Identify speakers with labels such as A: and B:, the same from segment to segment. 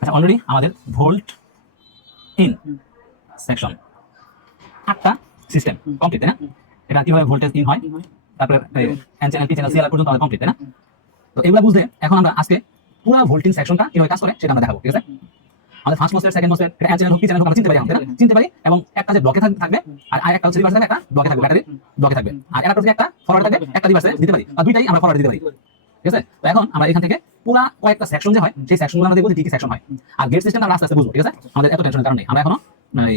A: আচ্ছা অলরেডি আমাদের volt in section. আটটা সিস্টেম কমপ্লিট তাই না? এটা কীভাবে ভোল্টেজ ইন হয়? তারপরে N channel P channel CL পর্যন্ত আমাদের কমপ্লিট তাই না? তো এগুলো বুঝতে এখন আমরা আজকে পুরো ভোল্টিং সেকশনটা কীভাবে কাজ করে সেটা আমরা দেখাবো ঠিক আছে? আমাদের ফার্স্ট মোস্টের সেকেন্ড মোস্টের এটা এন চ্যানেল হোক পি চ্যানেল হোক আমরা চিনতে পারি আমরা চিনতে পারি এবং একটা যে ব্লকে থাকবে আর আরেকটা হচ্ছে রিভার্সে থাকবে একটা ব্লকে থাকবে ব্যাটারি ব্লকে থাকবে। আর একটা থেকে একটা ফরওয়ার্ড থাকবে একটা রিভার্সে দিতে পারি আর দুইটাই আমরা ফরওয়ার্ড দিতে পারি ঠিক আছে? তো এখন আমরা এখান থেকে পুরো কয়েকটা সেকশন যে হয় সেই সেকশনগুলো আমরা দেখব যে কি সেকশন হয়? আর গেট সিস্টেম আমরা আস্তে আস্তে বুঝব ঠিক আছে? আমাদের এত টেনশনের কারণে আমরা এখনও মানে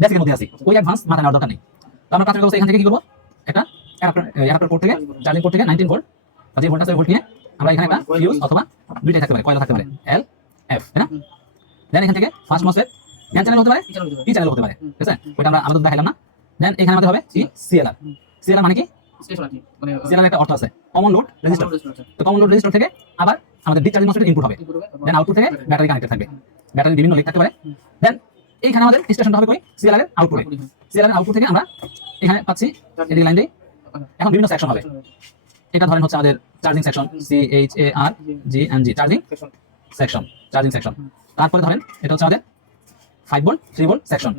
A: বেসিকের মধ্যে আছি। ওই অ্যাডভান্স মাথা নেওয়ার দরকার নেই। তো আমরা প্রাথমিক অবস্থায় এখান থেকে কি করব? একটা অ্যাডাপ্টার পোর্ট থেকে চার্জিং পোর্ট থেকে 19 ভোল্ট যে ভোল্ট আছে ভোল্ট নিয়ে আমরা এখানে একটা ফিউজ অথবা দুইটাই থাকতে পারে কয়লা থাকতে পারে। এল এফ না? দেন এখান থেকে ফার্স্ট মসফেট জ্ঞান চ্যানেল হতে পারে ই চ্যানেল হতে পারে। ঠিক আছে? ওইটা আমরা আমাদের দেখাইলাম না। দেন এখানে আমাদের হবে কি? সিএলআর সিএলআর মানে কি? সিএলআর একটা অর্থ আছে। কমন লোড রেজিস্টার তো কমন লোড রেজিস্টার থেকে আবার আমাদের ডিসচার্জিং মসফেটের ইনপুট হবে। দেন আউটপুট থেকে ব্যাটারি কানেক্টেড থাকবে। ব্যাটারি বিভিন্ন লিক থাকতে পারে। দেন এইখানে আমাদের স্টেশনটা হবে কই? সিএলআর এর আউটপুটে সিএলআর এর আউটপুট থেকে আমরা এখানে পাচ্ছি এদিকে লাইন দেই। এখন বিভিন্ন সেকশন হবে। এটা ধরেন হচ্ছে আমাদের charging section C H A R G N G charging section charging section তারপরে ধরেন এটা হচ্ছে আমাদের five volt three volt section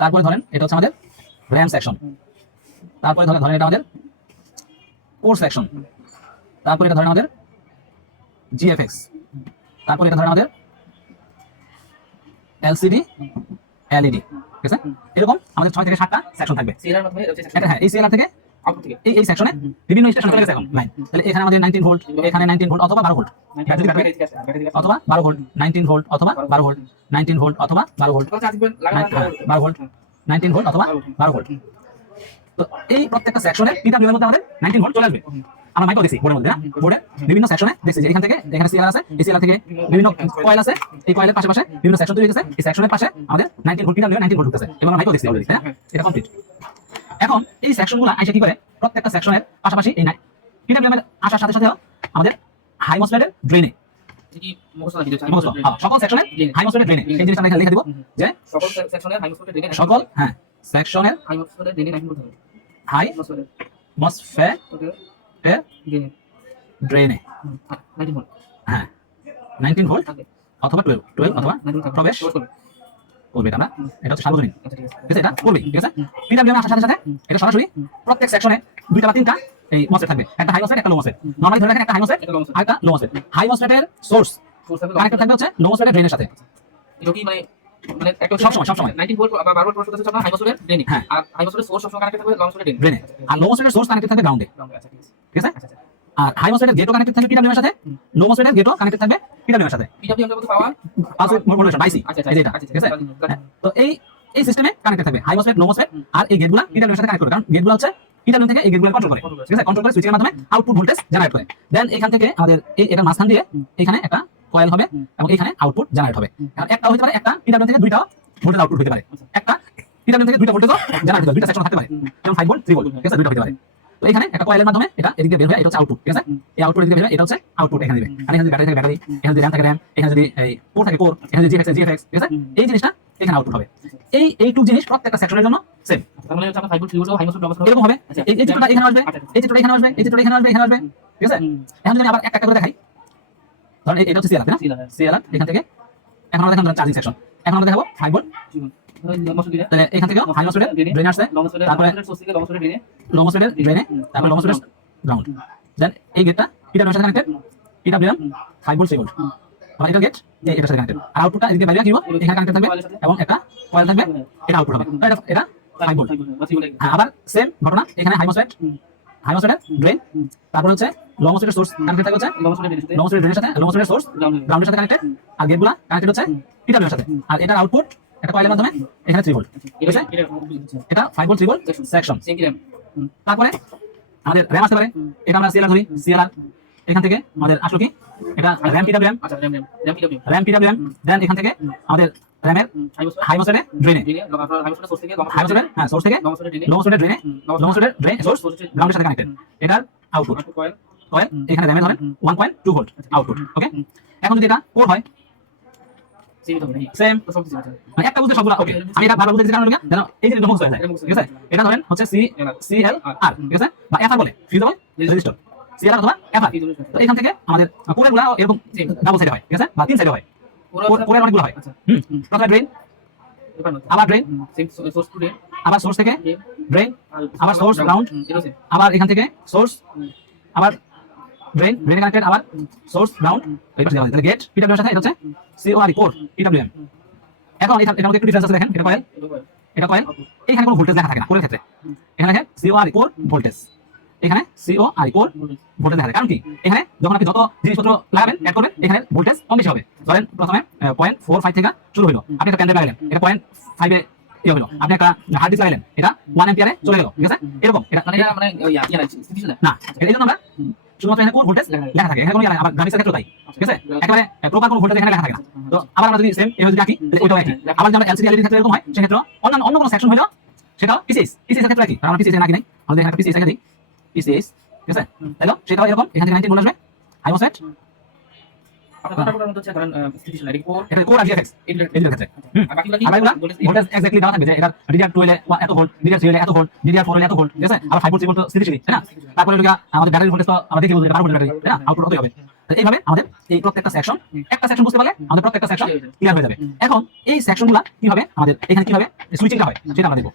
A: তারপরে ধরেন এটা হচ্ছে আমাদের র্যাম সেকশন তারপরে ধরেন ধরেন এটা আমাদের কোর সেকশন তারপরে এটা ধরেন আমাদের জিএফএক্স তারপরে এটা ধরেন আমাদের এলসিডি এলইডি ঠিক আছে? এরকম আমাদের ছয় থেকে সাতটা সেকশন থাকবে। হ্যাঁ এই সিএলআর থেকে এই এই সেকশনে বিভিন্ন স্টেশন চলে গেছে এখন লাইন তাহলে এখানে আমাদের 19 ভোল্ট এখানে 19 ভোল্ট অথবা 12 ভোল্ট অথবা 12 ভোল্ট 19 ভোল্ট অথবা 12 ভোল্ট 19 ভোল্ট অথবা 12 ভোল্ট বারো ভোল্ট নাইনটিন ভোল্ট অথবা বারো ভোল্ট তো এই প্রত্যেকটা এর মধ্যে আমাদের নাইনটিন ভোল্ট চলে আসবে। আমরা মাইকেও দেখছি বোর্ডের মধ্যে না? বোর্ডে বিভিন্ন সেকশনে দেখছি। যে এখান থেকে এখানে সিএল আছে এই সিএল থেকে বিভিন্ন কয়েল আছে এই কয়েলের পাশে পাশে বিভিন্ন সেকশন তৈরি হয়েছে। এই সেকশনের পাশে আমাদের নাইনটিন ভোল্ট নাইনটিন ভোল্ট ঢুকতেছে। এবং আমরা মাইকেও দেখছি অলরেডি হ্যাঁ এটা কমপ্লিট এখন এই সেকশনগুলো আইসা কি করে? প্রত্যেকটা সেকশনের পাশাপাশি এই এর আসার সাথে সাথে আমাদের হাই হাইমোসফেটের ড্রেনে সকল সেকশনের হাইমোসফেটের ড্রেনে এই জিনিসটা আমরা লিখে দিব যে
B: সকল সেকশনের হাইমোস্ফেটের ড্রেনে
A: সকল হ্যাঁ সেকশনের
B: হাইমোস্ফেটের ড্রেনে 19 ভোল্ট
A: হাই মসফেটের
B: ড্রেনে 19 ভোল্ট
A: হ্যাঁ। 19 ভোল্ট অথবা 12 12 অথবা প্রবেশ
B: করবে
A: এটা না এটা হচ্ছে সার্বজনীন।
B: আচ্ছা ঠিক আছে।
A: এটা করবে ঠিক আছে? পিডাব্লিউ আসার সাথে সাথে এটা সরাসরি প্রত্যেক সেকশনে দুইটা বা তিনটা এই মসফেট থাকবে। একটা হাই মসফেট একটা লো মসফেট নরমালি ধরে রাখেন একটা হাই মসফেট আর একটা লো মসফেট হাই মসফেটের সোর্স কানেক্টেড থাকবে হচ্ছে লো মসফেটের ড্রেনের সাথে।
B: এটা কি মানে মানে একটা
A: সব সময়, সব সময়।
B: 19 ভোল্ট বা 12 ভোল্ট প্রবেশ করতে আপনার হাইমোস্ফেটের ড্রেনে
A: হ্যাঁ।
B: আর হাইমোস্ফেটের সোর্স সবসময় কানেক্টেড থাকবে লং মসফেটের
A: ড্রেনে আর লো মসফেটের সোর্স কানেক্টেড থাকবে গ্রাউন্ডে
B: ঠিক আছে।
A: ঠিক আছে? আর হাই মসফেটের গেটও কানেক্টেড থাকবে পিডাব্লিউ এর সাথে। লো মসফেটের গেটও কানেক্টেড থাকবে পিডাব্লিউ এর সাথে।
B: পিডব্লিউ আমরা বলতে পাওয়ার
A: পালস মডুলেশন বাইসি
B: আচ্ছা
A: এই এটা ঠিক আছে? তো এই এই সিস্টেমে কানেক্টেড থাকবে হাই মসফেট নো মসফেট আর এই গেটগুলো পিডাব্লিউ এর সাথে কানেক্ট করে কারণ গেটগুলো হচ্ছে পিডাব্লিউ থেকে এই গেটগুলো কন্ট্রোল করে। ঠিক আছে? কন্ট্রোল করে সুইচের মাধ্যমে আউটপুট ভোল্টেজ জেনারেট করে। দেন এখান থেকে আমাদের এই মাঝখান দিয়ে এখানে একটা কয়েল হবে এবং এখানে আউটপুট জেনারেট হবে। কারণ একটা হতে পারে একটা পিডাব্লিউ থেকে দুইটা ভোল্টেজ আউটপুট হতে পারে। একটা পিডাব্লিউ থেকে দুইটা ভোল্টেজ জেনারেট হতে দুইটা সেকশন থাকতে পারে। যেমন 5 ভোল্ট 3 ভোল্ট ঠিক আছে? দুইটা হতে পারে। তো এখানে একটা কয়েলের মাধ্যমে এটা এদিকে বের হয় এটা হচ্ছে আউটপুট ঠিক আছে? এই আউটপুট এদিকে বের হয় এটা হচ্ছে আউটপুট এখানে দিবে। আর এখানে যদি ব্যাটারি থাকে ব্যাটারি এখানে যদি র্যাম থাকে র্যাম এখানে যদি এই কোর থাকে কোর এখানে যদি জিএফএক্স জিএফএক্স ঠিক আছে? এই জিনিসটা এখানে আউটপুট হবে। এই এইটুক জিনিস প্রত্যেকটা সেকশনের জন্য সেম
B: তার মানে হচ্ছে আমরা 5 ভোল্ট 3 ভোল্ট হাইমোস্ফেট ব্যবস্থা
A: এরকম হবে। এই এই চিত্রটা এখানে আসবে এই চিত্রটা এখানে আসবে এই চিত্রটা এখানে আসবে এখানে আসবে ঠিক আছে? এখন যদি আবার একটা একটা করে দেখাই ধরুন এটা হচ্ছে সিএলআর না? সিএলআর এখান থেকে। এখন আমরা দেখাবো চার্জিং সেকশন এখন আমরা দেখাবো 5 ভোল্ট এখান থেকে হাই মসফেটের ড্রেন আসছে। তারপরে লো মসফেটের ড্রেনে তারপরে লো মসফেটের গ্রাউন্ড দেন এই গেটটা পিডাব্লিউ সাথে কানেক্টেড পিডাব্লিউ 5 ভোল্ট 6 ভোল্ট আবার এটা গেট এটার সাথে কানেক্টেড আর আউটপুটটা এদিকে বাইরে কি এখানে কানেক্টেড থাকবে এবং একটা কয়েল থাকবে এটা আউটপুট হবে। এটা এটা 5 ভোল্ট হ্যাঁ আবার সেম ঘটনা এখানে হাই মসফেট হাই মসফেটের ড্রেন তারপর হচ্ছে লো মসফেটের সোর্স কানেক্টেড থাকবে হচ্ছে? লো মসফেটের ড্রেনের সাথে? লো মসফেটের সোর্স গ্রাউন্ডের সাথে কানেক্টেড আর গেটগুলো কানেক্টেড হচ্ছে? পিডাব্লিউ সাথে। আর এটার আউটপুট একটা কয়েলের মাধ্যমে? এখানে 3 ভোল্ট ঠিক আছে? এটা 5 ভোল্ট 3 ভোল্ট সেকশন তারপরে আমাদের র্যাম আসতে পারে। এটা আমরা সিএলআর ধরি। সিএলআর এখান থেকে আমাদের আসলো কি? এটা ram P W ram P W then এখান থেকে আমাদের র্যামের হাই মসফেটের ড্রেনে হাই মসফেটের হ্যাঁ সোর্স থেকে লো মসফেটের ড্রেনে লো মসফেটের ড্রেন সোর্স গ্রাউন্ডের সাথে কানেক্টেড এটার আউটপুট কয়েল এখানে র্যামে ধরেন 1.2 ভোল্ট আউটপুট ওকে এখন যদি এটা কোর হয়? একটা বুঝতে সবগুলো ওকে আমি এটা ভালো বুঝতে কারণ জানো এই যে মুখস্থ যায় ঠিক আছে? এটা ধরেন হচ্ছে সি সি এল আর ঠিক আছে? বা এফআর বলে ফিউজেবল রেজিস্টার সি এল অথবা এফআর তো এখান থেকে আমাদের কোরেরগুলো এরকম ডাবল সাইড হয় ঠিক আছে? বা তিন সাইড হয়। কোরের অনেকগুলো হয়।
B: আচ্ছা।
A: হুম।
B: হুম।
A: প্রথমে ড্রেন আবার ড্রেন
B: সোর্স টু ড্রেন
A: আবার সোর্স থেকে
B: ড্রেন
A: ড্রেন আবার source, ground। আবার এখান থেকে সোর্স আবার ড্রেন ড্রেন কানেক্টেড আবার সোর্স গ্রাউন্ড এই পাশে দেওয়া। তাহলে গেট পিডব্লিউ এর সাথে এটা হচ্ছে সিওআর কোর পিডব্লিউএম এখন এটা এটার মধ্যে একটু ডিফারেন্স আছে দেখেন এটা কয়েল
B: এটা
A: কয়েল। এখানে কোনো ভোল্টেজ লেখা থাকে না কোরের ক্ষেত্রে। এখানে দেখেন C O R core voltage এখানে C O R core voltage দেখা যায়। কারণ কি? এখানে যখন আপনি যত জিনিসপত্র লাগাবেন অ্যাড করবেন এখানে ভোল্টেজ কম বেশি হবে। ধরেন প্রথমে পয়েন্ট ফোর ফাইভ থেকে শুরু হলো আপনি একটা প্যান্ডেল লাগালেন এটা পয়েন্ট ফাইভে ইয়ে হলো আপনি একটা হার্ড ডিস্ক লাগালেন এটা ওয়ান এম্পিয়ারে চলে গেল ঠিক আছে? এরকম এটা
B: মানে এটা মানে
A: না এই জন্য আমরা শুধুমাত্র এখানে কোন ভোল্টেজ লেখা থাকে। এখানে কোনো ইয়ে আবার গ্রাফিক্সের ক্ষেত্রেও তাই। ঠিক আছে? একেবারে প্রপার কোনো ভোল্টেজ এখানে লেখা থাকে না। তো আবার আমরা যদি সেম এভাবে যদি আঁকি ওইটাও একই। আবার যদি এলসিডি এলইডি ক্ষেত্রে এরকম হয় সেক্ষেত্রে অন্যান্য, অন্য কোনো সেকশন হলো সেটা পিসিএস পিসিএস ক্ষেত্রে একই। আমরা পিসিএস নাকি নাই। আমাদের এখানে পিসিএস এখানে পিসিএস ঠিক আছে? তাই তো? সেটাও এরকম। এখান 19 ভোল্ট আসবে। হাইমোসেট
B: আপনার কোনটার মধ্যে হচ্ছে ধরেন স্থিতিশীল এটা কোর
A: এটা কোর আর জিএফএক্স
B: এডিটর
A: এলইডি ক্ষেত্রে
B: আর বাকিগুলো কি
A: আর
B: ভোল্টেজ
A: ভোল্টেজ এক্স্যাক্টলি দেওয়া থাকবে যে এটা ডিডিআর 2 এলে এত ভোল্ট ডিডিআর 3 এলে এত ভোল্ট ডিডিআর 4 এলে এত ভোল্ট ঠিক আছে? আবার 5 ভোল্ট 6 ভোল্ট স্থিতিশীল তাই না? তারপরে এটা আমাদের ব্যাটারি ভোল্টেজ তো আমরা দেখি বলতে 12 ভোল্ট ব্যাটারি তাই না? আউটপুট কতই হবে? এইভাবে আমাদের এই প্রত্যেকটা সেকশন একটা সেকশন বুঝতে পারলে আমাদের প্রত্যেকটা সেকশন ক্লিয়ার হয়ে যাবে। এখন এই সেকশনগুলো কি হবে আমাদের এখানে কীভাবে সুইচিংটা হয় সেটা আমরা দেখব।